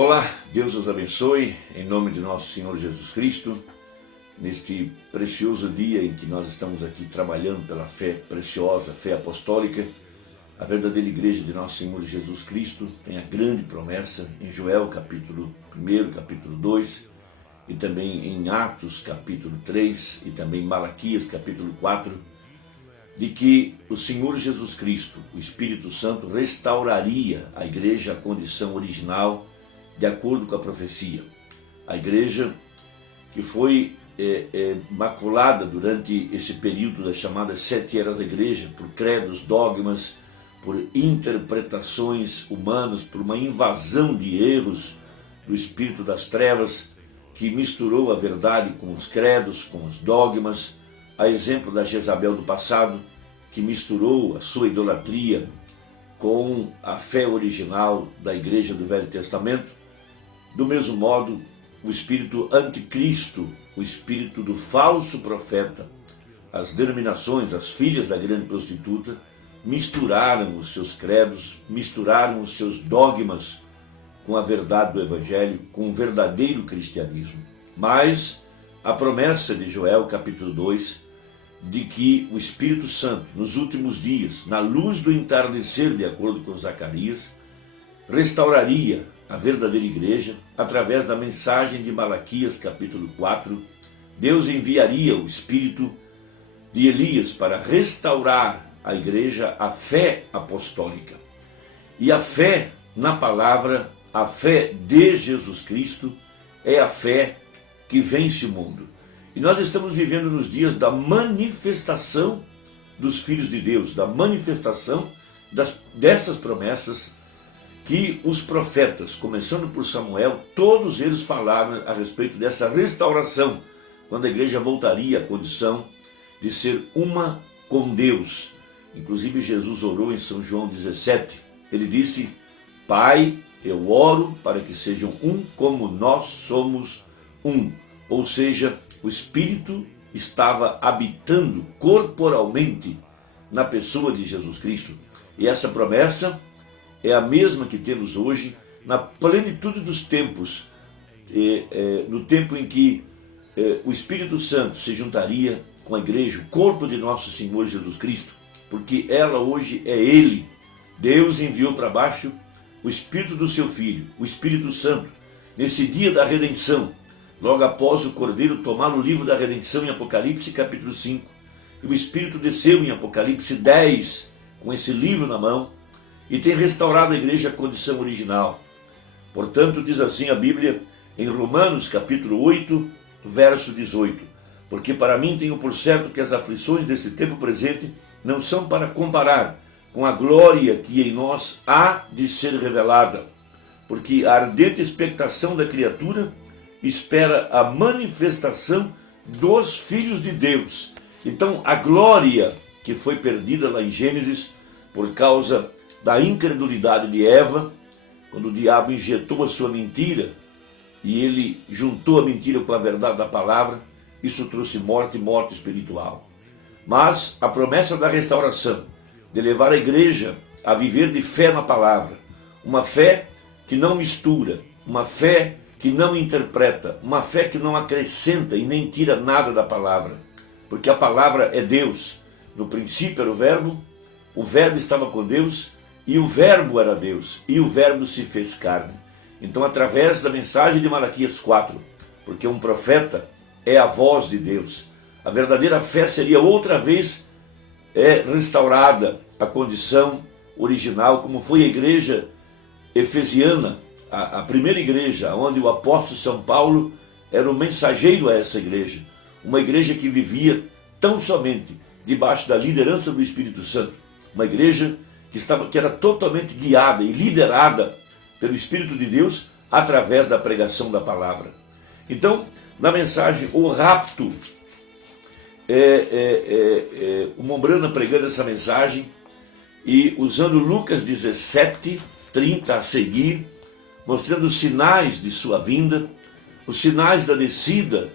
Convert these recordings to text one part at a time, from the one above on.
Olá, Deus os abençoe, em nome de nosso Senhor Jesus Cristo, neste precioso dia em que nós estamos aqui trabalhando pela fé preciosa, fé apostólica. A verdadeira igreja de nosso Senhor Jesus Cristo tem a grande promessa em Joel capítulo 1, capítulo 2, e também em Atos capítulo 3 e também em Malaquias capítulo 4, de que o Senhor Jesus Cristo, o Espírito Santo, restauraria a igreja à condição original, de acordo com a profecia. A igreja que foi maculada durante esse período das chamadas 7 eras da igreja, por credos, dogmas, por interpretações humanas, por uma invasão de erros do espírito das trevas, que misturou a verdade com os credos, com os dogmas, a exemplo da Jezabel do passado, que misturou a sua idolatria com a fé original da igreja do Velho Testamento. Do mesmo modo, o espírito anticristo, o espírito do falso profeta, as denominações, as filhas da grande prostituta, misturaram os seus credos, misturaram os seus dogmas com a verdade do Evangelho, com o verdadeiro cristianismo. Mas a promessa de Joel capítulo 2, de que o Espírito Santo, nos últimos dias, na luz do entardecer, de acordo com Zacarias, restauraria a verdadeira igreja, através da mensagem de Malaquias capítulo 4, Deus enviaria o espírito de Elias para restaurar a igreja, a fé apostólica. E a fé na palavra, a fé de Jesus Cristo, é a fé que vence o mundo. E nós estamos vivendo nos dias da manifestação dos filhos de Deus, da manifestação dessas promessas que os profetas, começando por Samuel, todos eles falaram a respeito dessa restauração, quando a igreja voltaria à condição de ser uma com Deus. Inclusive Jesus orou em São João 17, ele disse: Pai, eu oro para que sejam um como nós somos um. Ou seja, o Espírito estava habitando corporalmente na pessoa de Jesus Cristo. E essa promessa é a mesma que temos hoje, na plenitude dos tempos, no tempo em que o Espírito Santo se juntaria com a igreja, o corpo de nosso Senhor Jesus Cristo, porque ela hoje é Ele. Deus enviou para baixo o Espírito do seu Filho, o Espírito Santo, nesse dia da redenção, logo após o Cordeiro tomar o livro da redenção em Apocalipse capítulo 5, e o Espírito desceu em Apocalipse 10, com esse livro na mão, e tem restaurado a igreja à condição original. Portanto, diz assim a Bíblia em Romanos capítulo 8, verso 18: Porque para mim tenho por certo que as aflições desse tempo presente não são para comparar com a glória que em nós há de ser revelada, porque a ardente expectação da criatura espera a manifestação dos filhos de Deus. Então, a glória que foi perdida lá em Gênesis por causa da incredulidade de Eva, quando o diabo injetou a sua mentira e ele juntou a mentira com a verdade da palavra, isso trouxe morte e morte espiritual. Mas a promessa da restauração, de levar a igreja a viver de fé na palavra, uma fé que não mistura, uma fé que não interpreta, uma fé que não acrescenta e nem tira nada da palavra, porque a palavra é Deus. No princípio era o verbo estava com Deus, e o verbo era Deus, e o verbo se fez carne. Então, através da mensagem de Malaquias 4, porque um profeta é a voz de Deus, a verdadeira fé seria outra vez restaurada à condição original, como foi a igreja efesiana, a primeira igreja, onde o apóstolo São Paulo era o mensageiro a essa igreja, uma igreja que vivia tão somente debaixo da liderança do Espírito Santo, uma igreja que era totalmente guiada e liderada pelo Espírito de Deus através da pregação da palavra. Então, na mensagem, o rapto, o Mombrana pregando essa mensagem e usando Lucas 17, 30 a seguir, mostrando os sinais de sua vinda, os sinais da descida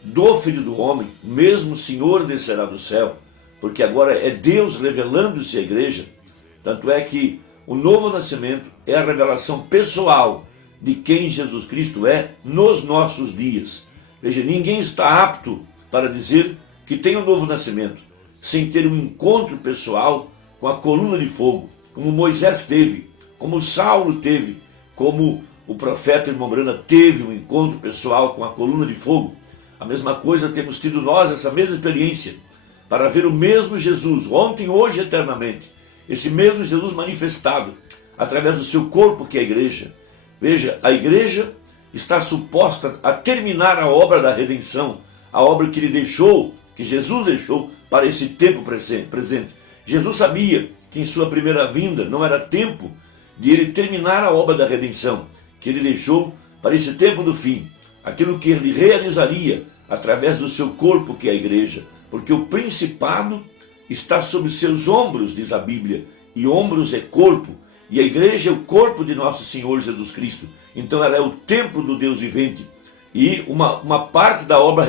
do Filho do Homem, mesmo o Senhor descerá do céu, porque agora é Deus revelando-se à igreja. Tanto é que o novo nascimento é a revelação pessoal de quem Jesus Cristo é nos nossos dias. Veja, ninguém está apto para dizer que tem um novo nascimento sem ter um encontro pessoal com a coluna de fogo, como Moisés teve, como Saulo teve, como o profeta irmão Brana teve um encontro pessoal com a coluna de fogo. A mesma coisa temos tido nós, essa mesma experiência, para ver o mesmo Jesus, ontem, hoje e eternamente. Esse mesmo Jesus manifestado através do seu corpo, que é a igreja. Veja, a igreja está suposta a terminar a obra da redenção, a obra que ele deixou, que Jesus deixou para esse tempo presente. Jesus sabia que em sua primeira vinda não era tempo de ele terminar a obra da redenção, que ele deixou para esse tempo do fim, aquilo que ele realizaria através do seu corpo, que é a igreja, porque o principado está sobre seus ombros, diz a Bíblia, e ombros é corpo, e a igreja é o corpo de nosso Senhor Jesus Cristo. Então ela é o templo do Deus vivente, e uma parte da obra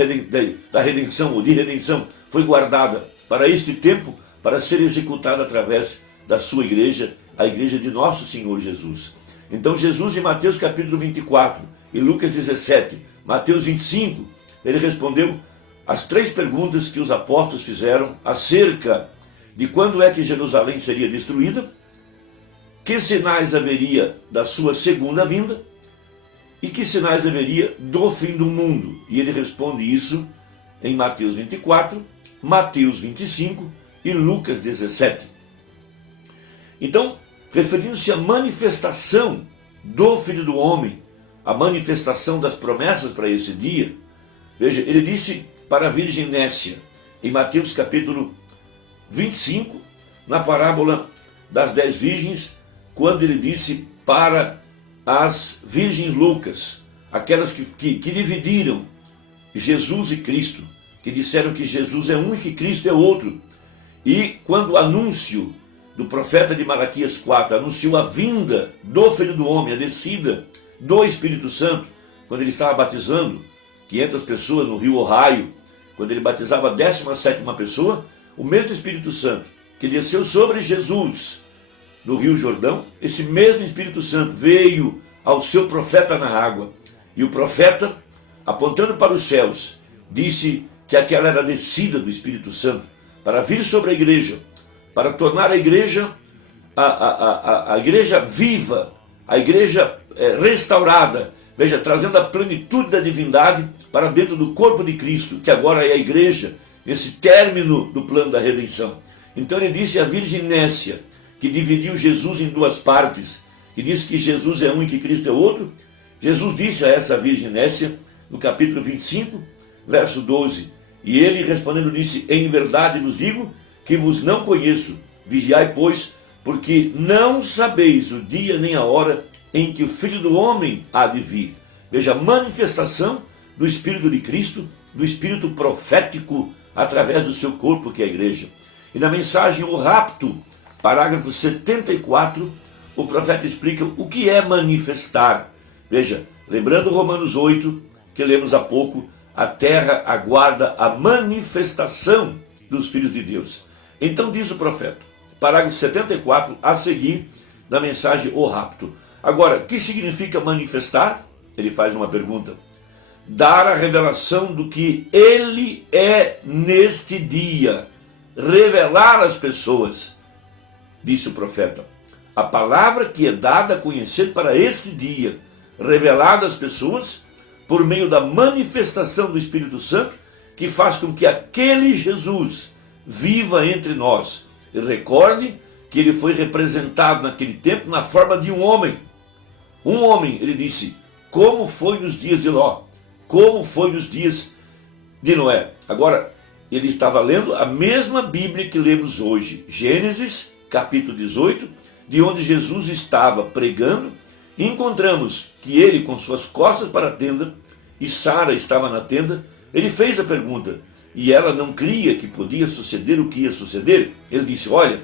da redenção, ou de redenção, foi guardada para este tempo, para ser executada através da sua igreja, a igreja de nosso Senhor Jesus. Então Jesus, em Mateus capítulo 24 e Lucas 17, Mateus 25, ele respondeu as 3 perguntas que os apóstolos fizeram acerca de quando é que Jerusalém seria destruída, que sinais haveria da sua segunda vinda e que sinais haveria do fim do mundo. E ele responde isso em Mateus 24, Mateus 25 e Lucas 17. Então, referindo-se à manifestação do Filho do Homem, a manifestação das promessas para esse dia, veja, ele disse para a Virgem Nécia, em Mateus capítulo 25, na parábola das 10 virgens, quando ele disse para as virgens loucas, aquelas que dividiram Jesus e Cristo, que disseram que Jesus é um e que Cristo é outro. E quando o anúncio do profeta de Malaquias 4 anunciou a vinda do Filho do Homem, a descida do Espírito Santo, quando ele estava batizando 500 pessoas no rio Ohio, quando ele batizava a 17ª pessoa, o mesmo Espírito Santo que desceu sobre Jesus no rio Jordão, esse mesmo Espírito Santo veio ao seu profeta na água. E o profeta, apontando para os céus, disse que aquela era a descida do Espírito Santo para vir sobre a igreja, para tornar a igreja a igreja viva, a igreja restaurada, veja, trazendo a plenitude da divindade para dentro do corpo de Cristo, que agora é a igreja, nesse término do plano da redenção. Então ele disse à Virgem Nécia, que dividiu Jesus em 2 partes, que disse que Jesus é um e que Cristo é outro. Jesus disse a essa Virgem Nécia, no capítulo 25, verso 12, e ele respondendo disse, em verdade vos digo que vos não conheço, vigiai pois, porque não sabeis o dia nem a hora em que o Filho do Homem há de vir. Veja, a manifestação do Espírito de Cristo, do Espírito profético, através do seu corpo, que é a igreja. E na mensagem O Rapto, parágrafo 74, o profeta explica o que é manifestar. Veja, lembrando Romanos 8, que lemos há pouco, a terra aguarda a manifestação dos filhos de Deus. Então diz o profeta, parágrafo 74, a seguir, na mensagem O Rapto. Agora, o que significa manifestar? Ele faz uma pergunta. Dar a revelação do que ele é neste dia. Revelar às pessoas, disse o profeta. A palavra que é dada a conhecer para este dia, revelada às pessoas, por meio da manifestação do Espírito Santo, que faz com que aquele Jesus viva entre nós. E recorde que ele foi representado naquele tempo na forma de um homem. Um homem, ele disse, como foi nos dias de Ló, como foi nos dias de Noé. Agora, ele estava lendo a mesma Bíblia que lemos hoje, Gênesis, capítulo 18, de onde Jesus estava pregando, e encontramos que ele, com suas costas para a tenda, e Sara estava na tenda, ele fez a pergunta, e ela não cria que podia suceder o que ia suceder. Ele disse, olha,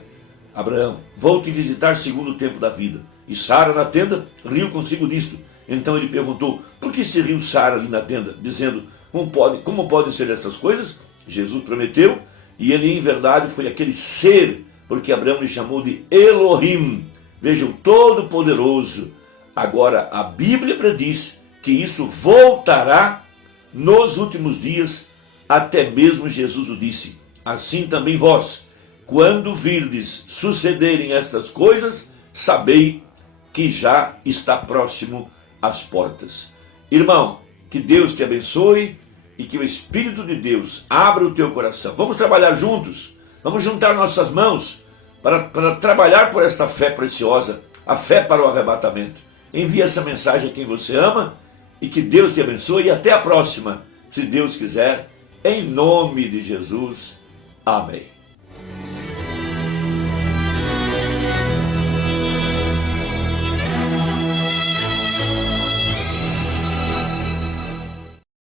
Abraão, vou te visitar segundo o tempo da vida. E Sara na tenda riu consigo disto. Então ele perguntou, por que se riu Sara ali na tenda? Dizendo, como podem ser estas coisas? Jesus prometeu, e ele em verdade foi aquele ser, porque Abraão lhe chamou de Elohim. Vejam, todo-poderoso, Agora, a Bíblia prediz que isso voltará nos últimos dias, até mesmo Jesus o disse. Assim também vós, quando virdes sucederem estas coisas, sabei que já está próximo às portas. Irmão, que Deus te abençoe e que o Espírito de Deus abra o teu coração. Vamos trabalhar juntos, vamos juntar nossas mãos para trabalhar por esta fé preciosa, a fé para o arrebatamento. Envie essa mensagem a quem você ama e que Deus te abençoe e até a próxima, se Deus quiser, em nome de Jesus. Amém.